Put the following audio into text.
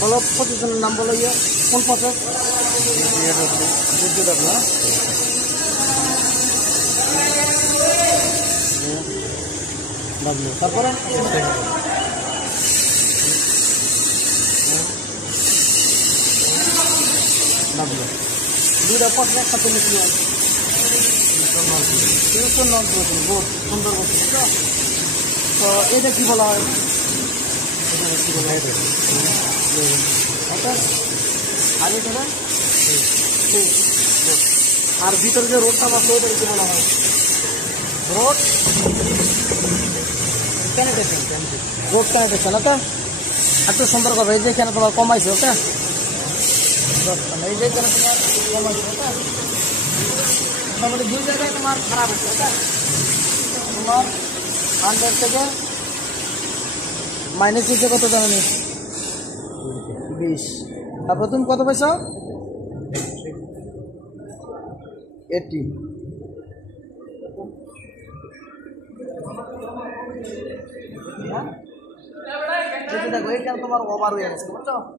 বলো প্রতিষ্ঠানের নাম বলো ইয়ে কোন প্রসেস বিদ্যুৎ না ডাব্লিউ তারপরে ডাব্লিউ দুইটা পথে একসাথে লিখলি নন প্রোটিন গুড সুন্দর বলছি বুঝছো তো এটা কি বলা হয় কি বলা হয় আর এটা আর ভিতরে যে রোডটা আছে ওটা কি বলা হয় রোড ক্যানিটেশন রোড ক্যানিটেশন ওকে একটু সুন্দর করবে এই যে এখানে তোমার কমাইছে ওকে এই যে এখানে তোমার কমাইছে ওকে মোটামুটি দুই জায়গায় তোমার খারাপ হচ্ছে ওকে তোমার 100 থেকে মাইনাস দিচ্ছে কত জানি 20 তারপর তুমি কত পাইছো 80 দেখো এইখানে তোমার ওভার হয়ে গেছে বুঝছো